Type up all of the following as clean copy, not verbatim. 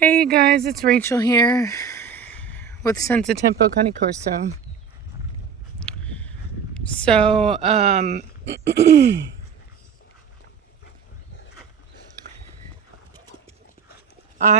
Hey you guys, it's Rachel here with Senza Cane Corso. So, I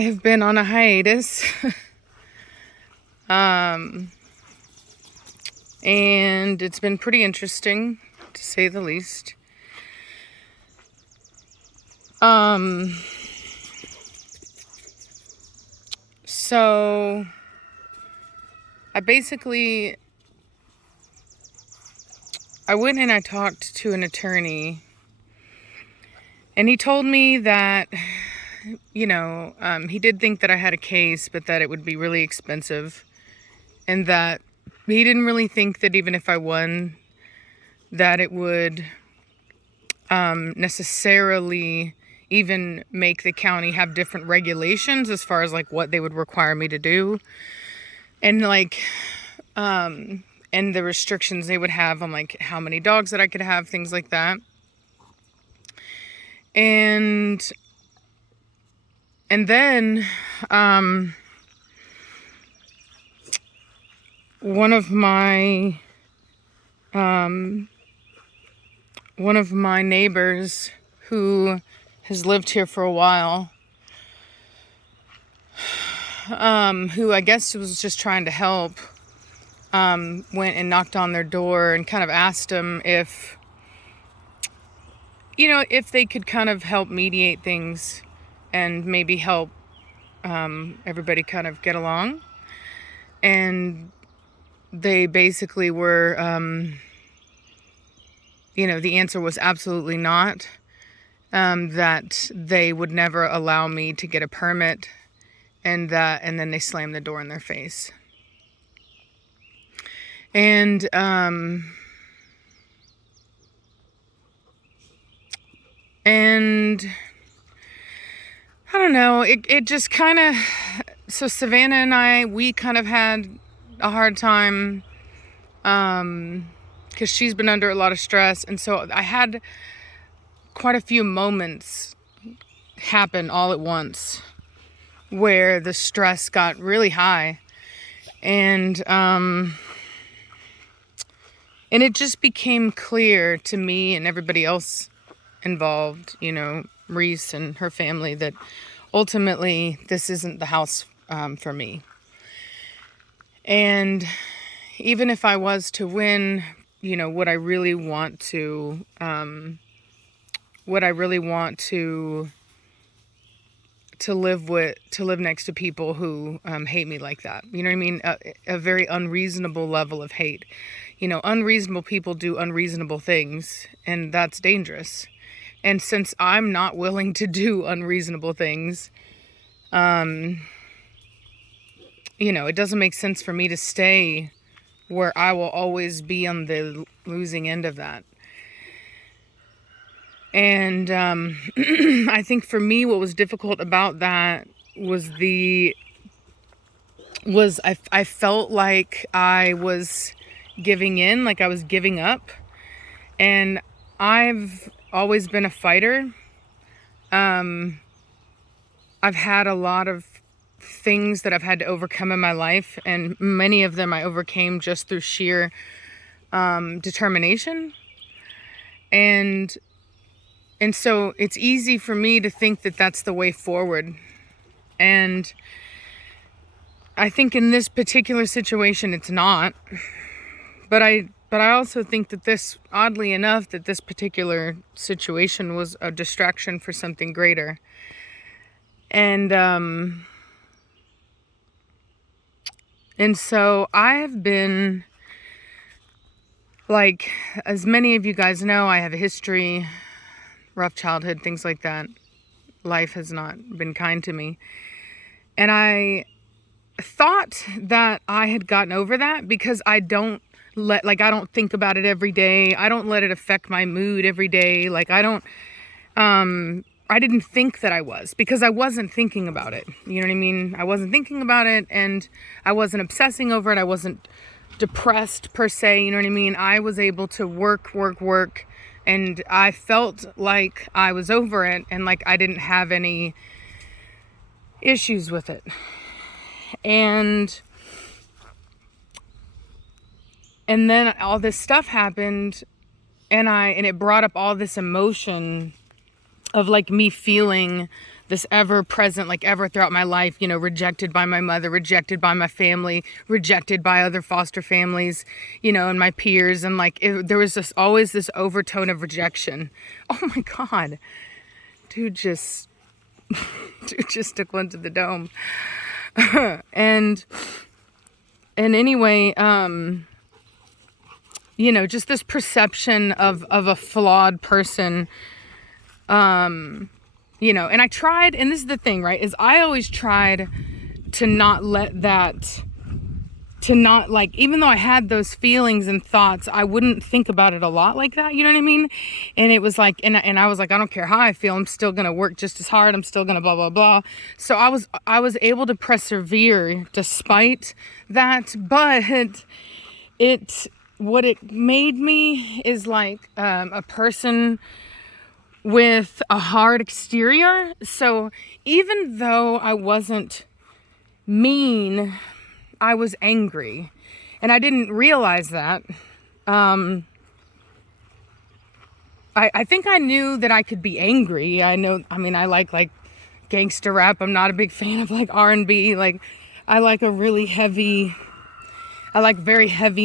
have been on a hiatus, and it's been pretty interesting, to say the least. So, I went and I talked to an attorney, and he told me that, he did think that I had a case, but that it would be really expensive, and that he didn't really think that even if I won, that it would necessarily even make the county have different regulations as far as like what they would require me to do, and and the restrictions they would have on like how many dogs that I could have, things like that. And then one of my neighbors who has lived here for a while, who I guess was just trying to help, went and knocked on their door and kind of asked them if they could kind of help mediate things and maybe help everybody kind of get along. And they basically were, the answer was absolutely not, that they would never allow me to get a permit, and then they slammed the door in their face. And I don't know, it just kind of, so Savannah and we kind of had a hard time, because she's been under a lot of stress. And so I had quite a few moments happen all at once where the stress got really high. And it just became clear to me and everybody else involved, Reese and her family, that ultimately this isn't the house for me. And even if I was to win, would I really want to live next to people who hate me like that? You know what I mean? A very unreasonable level of hate. Unreasonable people do unreasonable things, and that's dangerous. And since I'm not willing to do unreasonable things, it doesn't make sense for me to stay where I will always be on the losing end of that. And I think for me, what was difficult about that was I felt like I was giving in, like I was giving up. And I've always been a fighter. I've had a lot of things that I've had to overcome in my life, and many of them I overcame just through sheer determination. And so it's easy for me to think that that's the way forward. And I think in this particular situation, it's not. But I also think that oddly enough, that this particular situation was a distraction for something greater. And so I have been, like, as many of you guys know, I have a history, rough childhood, things like that. Life has not been kind to me. And I thought that I had gotten over that because I don't think about it every day. I don't let it affect my mood every day. Like, I didn't think that I was, because I wasn't thinking about it. You know what I mean? I wasn't thinking about it, and I wasn't obsessing over it. I wasn't depressed per se. You know what I mean? I was able to work, and I felt like I was over it, and like I didn't have any issues with it. And then all this stuff happened, and it brought up all this emotion of like me feeling this ever present, like ever throughout my life, you know, rejected by my mother, rejected by my family, rejected by other foster families, you know, and my peers. And like, there was always this overtone of rejection. Oh my God, dude just took one to the dome. and anyway, you know, just this perception of a flawed person, you know, and I tried, and this is the thing, right, is I always tried to not let that, to not like, even though I had those feelings and thoughts, I wouldn't think about it a lot like that, you know what I mean? And it was like, and I was like, I don't care how I feel, I'm still gonna work just as hard, I'm still gonna blah, blah, blah. So I was able to persevere despite that, but what it made me is like a person with a hard exterior. So even though I wasn't mean, I was angry, and I didn't realize that. I think I knew that I could be angry. I like gangster rap. I'm not a big fan of like R&B. Like, I like very heavy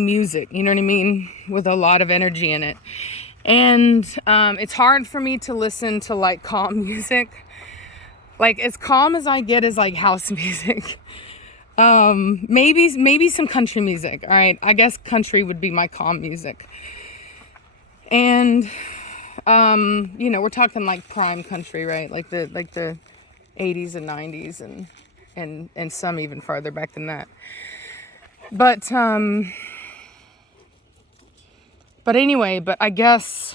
music, you know what I mean? With a lot of energy in it. And it's hard for me to listen to like calm music. Like, as calm as I get is like house music. Maybe some country music. All right, I guess country would be my calm music. And you know, we're talking like prime country, right? Like the 80s and 90s and some even farther back than that. But anyway, I guess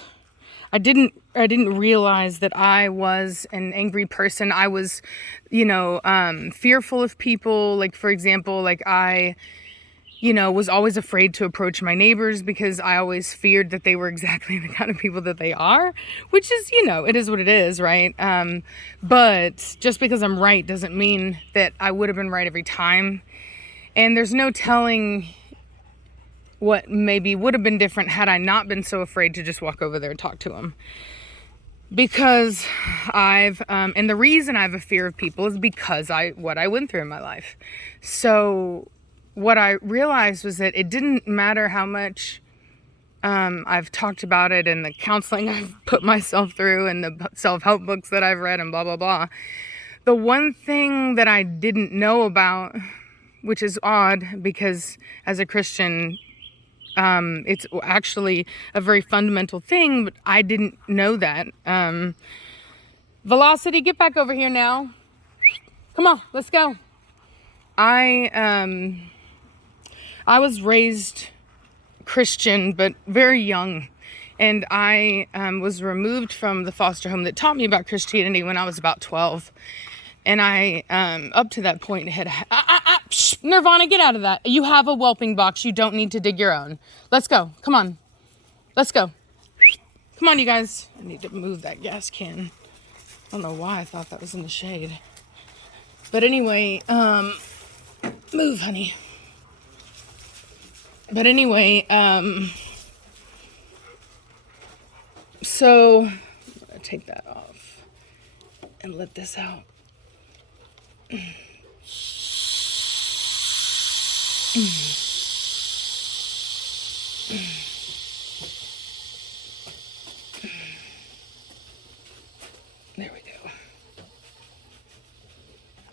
I didn't realize that I was an angry person. I was, you know, fearful of people. Like, for example, like I, you know, was always afraid to approach my neighbors because I always feared that they were exactly the kind of people that they are, which is, you know, it is what it is, right? But just because I'm right doesn't mean that I would have been right every time. And there's no telling what maybe would have been different had I not been so afraid to just walk over there and talk to him. Because and the reason I have a fear of people is because what I went through in my life. So what I realized was that it didn't matter how much I've talked about it and the counseling I've put myself through and the self-help books that I've read and blah, blah, blah. The one thing that I didn't know about, which is odd because as a Christian, it's actually a very fundamental thing, but I didn't know that. Velocity, get back over here now. Come on, let's go. I was raised Christian, but very young. And I was removed from the foster home that taught me about Christianity when I was about 12. And I, up to that point, had... Nirvana, get out of that. You have a whelping box. You don't need to dig your own. Let's go. Come on. Let's go. Come on, you guys. I need to move that gas can. I don't know why I thought that was in the shade. But anyway, move, honey. But anyway, so I'm gonna take that off and let this out. There we go.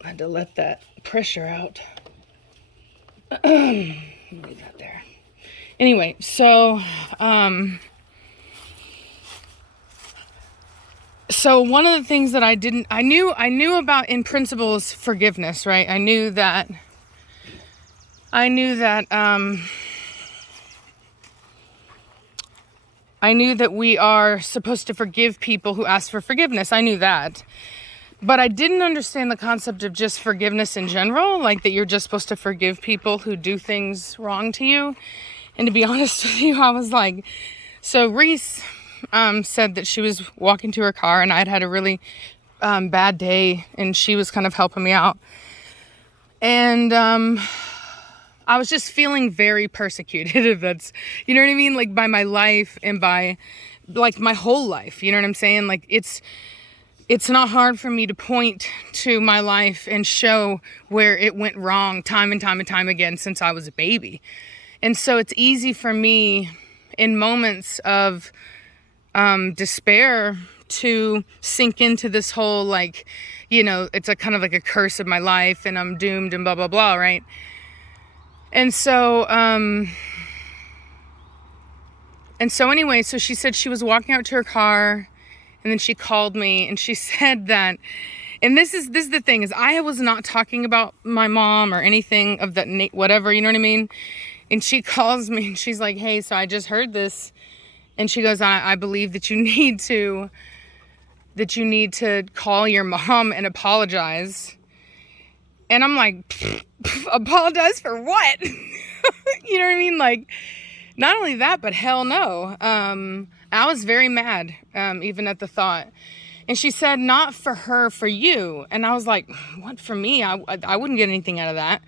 I had to let that pressure out. Leave that there. Anyway, so one of the things that I knew about in principle is forgiveness, right? I knew that we are supposed to forgive people who ask for forgiveness. I knew that. But I didn't understand the concept of just forgiveness in general, like that you're just supposed to forgive people who do things wrong to you. And to be honest with you, I was like, so Reese said that she was walking to her car and I'd had a really bad day, and she was kind of helping me out. And I was just feeling very persecuted, if that's, you know what I mean? Like, by my life and by, like, my whole life, you know what I'm saying? Like, it's not hard for me to point to my life and show where it went wrong time and time and time again since I was a baby. And so it's easy for me in moments of despair to sink into this whole, like, you know, it's a kind of like a curse of my life and I'm doomed and blah, blah, blah, right? And so anyway, so she said she was walking out to her car, and then she called me and she said that, and this is the thing, is I was not talking about my mom or anything of that, whatever, you know what I mean? And she calls me and she's like, hey, so I just heard this. And she goes, I believe that you need to call your mom and apologize. And I'm like, apologize for what? You know what I mean? Like, not only that, but hell no. I was very mad, even at the thought. And she said, not for her, for you. And I was like, what, for me? I wouldn't get anything out of that.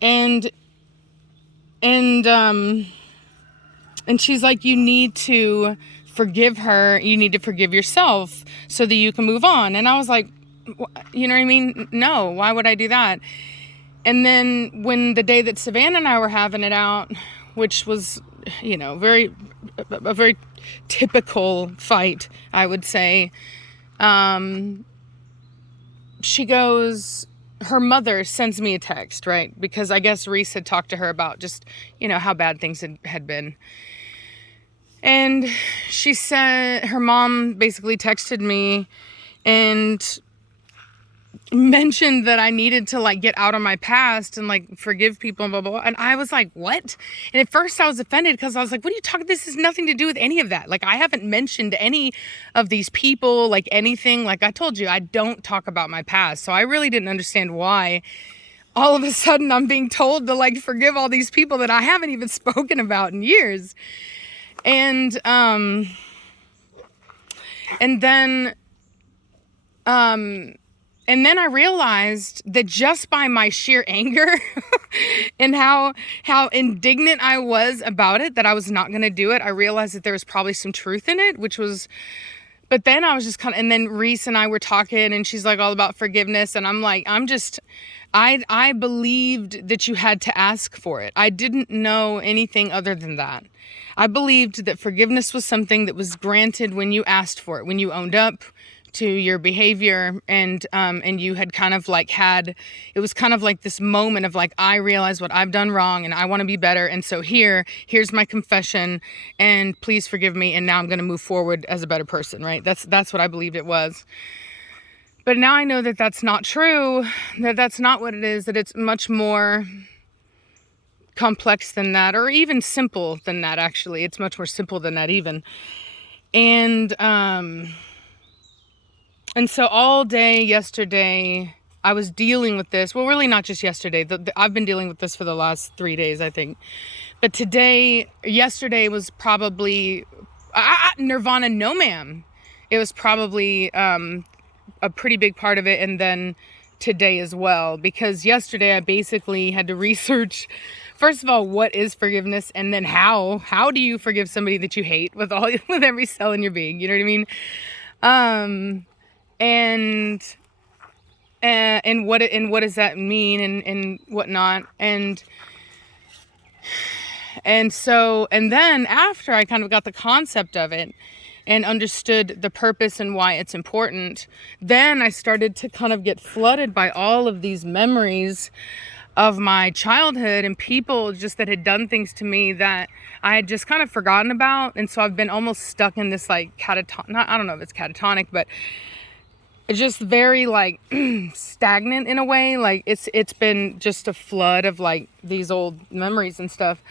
And she's like, you need to forgive her. You need to forgive yourself so that you can move on. And I was like, you know what I mean? No, why would I do that? And then when the day that Savannah and I were having it out, which was, you know, a very typical fight, I would say, she goes, her mother sends me a text, right? Because I guess Reese had talked to her about just, you know, how bad things had been. And she said, her mom basically texted me and mentioned that I needed to, like, get out of my past and, like, forgive people and blah, blah, blah. And I was like, what? And at first I was offended because I was like, what are you talking? This has nothing to do with any of that. Like, I haven't mentioned any of these people, like, anything. Like I told you, I don't talk about my past. So I really didn't understand why all of a sudden I'm being told to, like, forgive all these people that I haven't even spoken about in years. And then I realized that just by my sheer anger and how indignant I was about it, that I was not going to do it, I realized that there was probably some truth in it, but then I was just and then Reese and I were talking and she's like all about forgiveness. And I'm like, I believed that you had to ask for it. I didn't know anything other than that. I believed that forgiveness was something that was granted when you asked for it, when you owned up to your behavior and you had kind of like it was kind of like this moment of like, I realize what I've done wrong and I want to be better. And so here's my confession and please forgive me. And now I'm going to move forward as a better person, right? That's what I believed it was. But now I know that that's not true, that's not what it is, that it's much more complex than that, or even simple than that, actually. It's much more simple than that even. And so all day yesterday, I was dealing with this. Well, really not just yesterday. I've been dealing with this for the last 3 days, I think. But yesterday was probably Nirvana, no ma'am. It was probably a pretty big part of it, and then today as well, because yesterday I basically had to research, first of all, what is forgiveness, and then how do you forgive somebody that you hate with every cell in your being, you know what I mean? And what does that mean and whatnot, and then after I kind of got the concept of it and understood the purpose and why it's important, then I started to kind of get flooded by all of these memories of my childhood and people just that had done things to me that I had just kind of forgotten about. And so I've been almost stuck in this like I don't know if it's catatonic, but it's just very like stagnant in a way. Like it's been just a flood of like these old memories and stuff.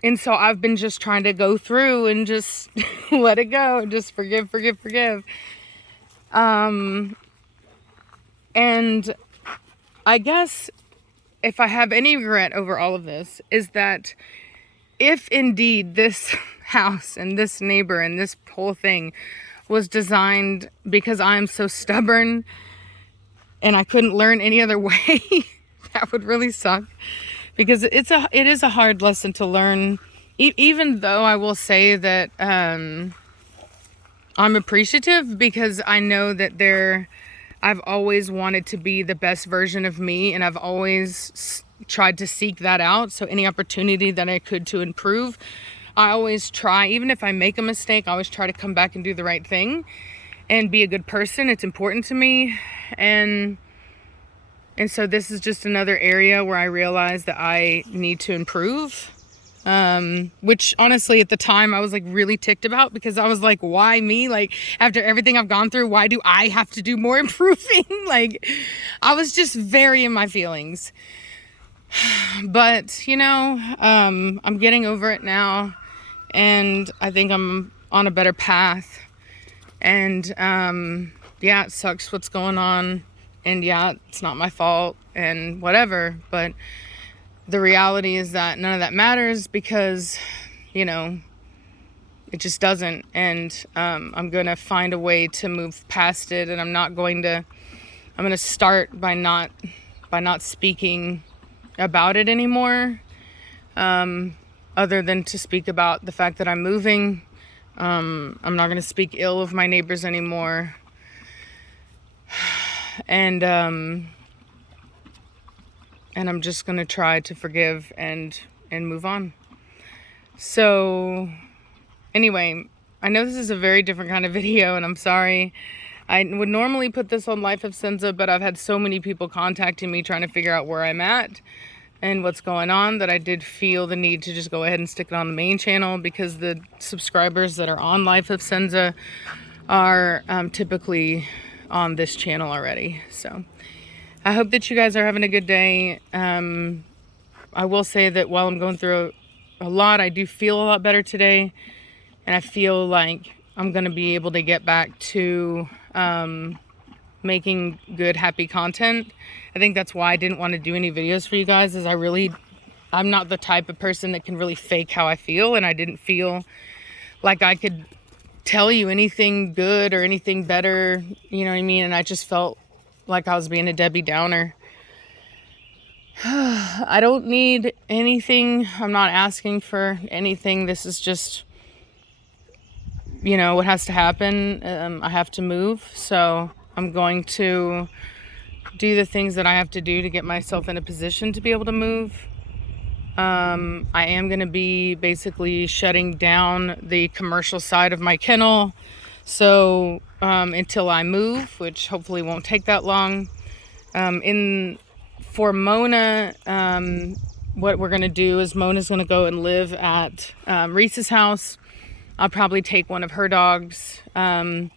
And so I've been just trying to go through and just let it go. Just forgive. And I guess if I have any regret over all of this is that if indeed this house and this neighbor and this whole thing was designed because I'm so stubborn and I couldn't learn any other way, that would really suck. Because it is a hard lesson to learn, even though I will say that I'm appreciative, because I know that I've always wanted to be the best version of me, and I've always tried to seek that out. So any opportunity that I could to improve, I always try. Even if I make a mistake, I always try to come back and do the right thing and be a good person. It's important to me. And so this is just another area where I realize that I need to improve. Which honestly at the time I was like really ticked about, because I was like, why me? Like, after everything I've gone through, why do I have to do more improving? Like, I was just very in my feelings. But, you know, I'm getting over it now, and I think I'm on a better path. And, yeah, it sucks what's going on. And yeah, it's not my fault and whatever, but the reality is that none of that matters, because, you know, it just doesn't. And I'm going to find a way to move past it. And I'm going to start by not speaking about it anymore, other than to speak about the fact that I'm moving. I'm not going to speak ill of my neighbors anymore. And I'm just going to try to forgive and move on. So anyway, I know this is a very different kind of video, and I'm sorry. I would normally put this on Life of Senza, but I've had so many people contacting me trying to figure out where I'm at and what's going on, that I did feel the need to just go ahead and stick it on the main channel, because the subscribers that are on Life of Senza are typically on this channel already. So I hope that you guys are having a good day. I will say that while I'm going through a lot, I do feel a lot better today, and I feel like I'm going to be able to get back to making good, happy content. I think that's why I didn't want to do any videos for you guys, is I'm not the type of person that can really fake how I feel, and I didn't feel like I could tell you anything good or anything better, you know what I mean? And I just felt like I was being a Debbie Downer. I don't need anything. I'm not asking for anything. This is just, you know, what has to happen. I have to move. So I'm going to do the things that I have to do to get myself in a position to be able to move. I am going to be basically shutting down the commercial side of my kennel. So until I move, which hopefully won't take that long. For Mona, what we're going to do is Mona's going to go and live at Reese's house. I'll probably take one of her dogs. And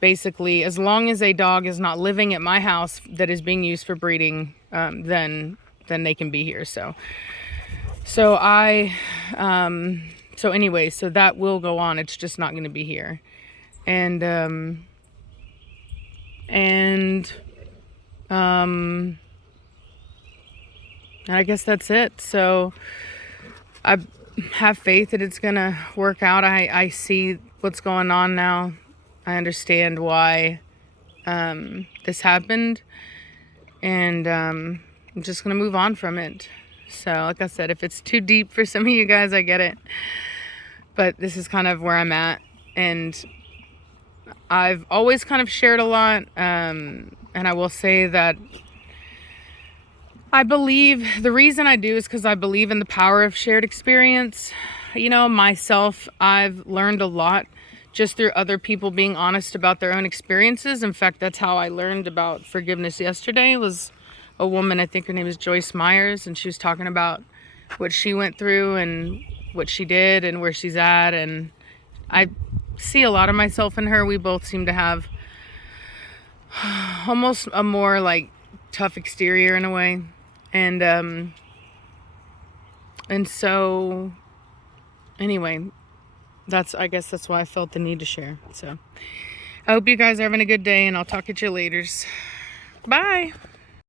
basically, as long as a dog is not living at my house that is being used for breeding, then they can be here. So anyway, so that will go on. It's just not going to be here. And I guess that's it. So I have faith that it's going to work out. I see what's going on now. I understand why this happened. And I'm just going to move on from it. So, like I said, if it's too deep for some of you guys, I get it. But this is kind of where I'm at. And I've always kind of shared a lot. And I will say that I believe, the reason I do is because I believe in the power of shared experience. You know, myself, I've learned a lot just through other people being honest about their own experiences. In fact, that's how I learned about forgiveness yesterday. Was a woman, I think her name is Joyce Myers, and she was talking about what she went through and what she did and where she's at. And I see a lot of myself in her. We both seem to have almost a more like tough exterior in a way. And so anyway, I guess that's why I felt the need to share. So I hope you guys are having a good day, and I'll talk at you later. Bye.